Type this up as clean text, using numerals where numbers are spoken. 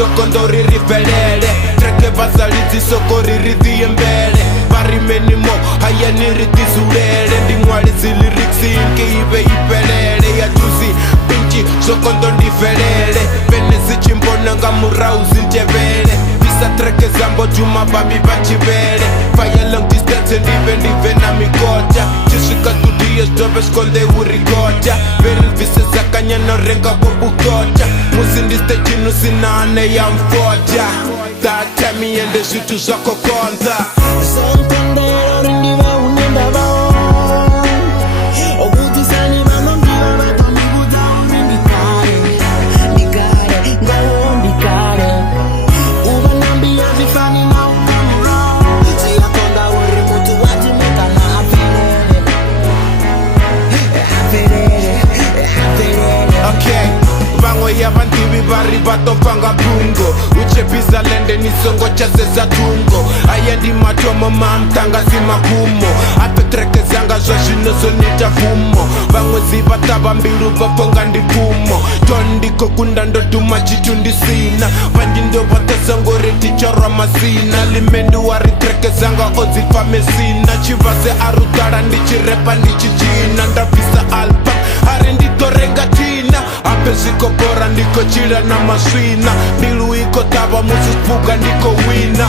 sokondo riri velele treke vasalidzi soko riri diembele varimenimo haya niri tizulele ndingwali ziliriksi inke ive ipelele yatuzi pinchi sokondo ndivelele vene zichimbona nga murau zintevele visa treke zambo juma babi vachivele fire long distance ndive na mikota chisvika tudiye stove skonde urikota verivise zakanyano renga bobukota musindiste chinu sinane ya mfoja tatemi ende zvitu zvako konza yavandivi vari vatopanga pungo uchepisa lende nisongo chasesa tungo aya ndi matomo mamtanga simakumo apetreke zanga zvazvinozonita fumo vamwe zivatava mbilu vaponga ndikumo tondiko kunda ndotuma chitu ndisina vanji ndovatosongoretichorwa masina limendi waritreke zanga ozipa mesina chivase arutala ndichirepa ndichichina ndabvisa album ari nditorenga tina ape zvikobora ndiko chila na masvina mbilu iko tava musispuka ndiko wina